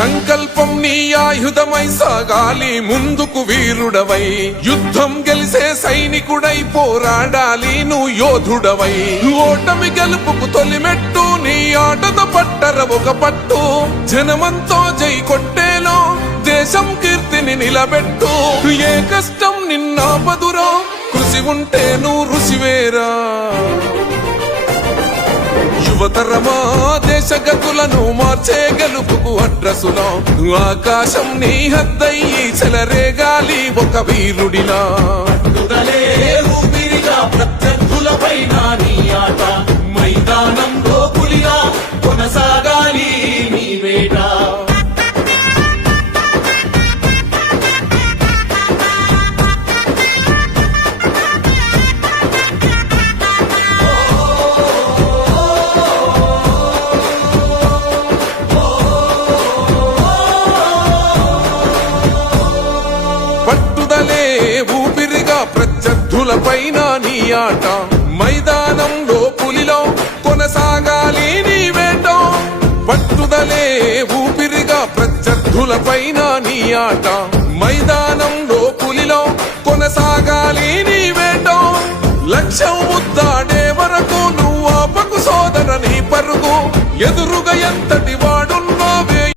సంకల్పం నీ ఆయుధమై సాగాలి ముందుకు వీరుడవై, యుద్ధం గెలిసే సైనికుడై పోరాడాలి నువ్వు యోధుడవై. ఓటమి గెలుపుకు తొలిమెట్టు నీ ఆటతో పట్టర ఒక పట్టు, జనమంతో జై కొట్టేలో దేశం కీర్తిని నిలబెట్టు. ఏ కష్టం నిన్నాపదురో కృషి ఉంటే నువ్వు రుసివేరా. యువతరమా దేశ గతులను మార్చే గెలుపుకు అడ్రసులో, ఆకాశం నీ హద్దయ్యి చెలరేగాలి ఒక వీరుడిలా. ప్రత్యర్థులపైన నీ ఆట, మైదానంలో పులిలా కొనసాగాలి నీ వేట. పట్టుదలే ఊపిరిగా ప్రత్యర్థులపైన నీ ఆట, మైదానంలో పులిలో కొనసాగాలి నీ వేట. పట్టుదలే ఊపిరిగా ప్రత్యర్థులపైన నీ ఆట, మైదానంలో పులిలో కొనసాగాలి నీ వేట. లక్ష్యం ముద్దాడే వరకు నువ్వు ఆపకు సోదర నీ పరుగు, ఎదురుగా ఎంతటి వాడు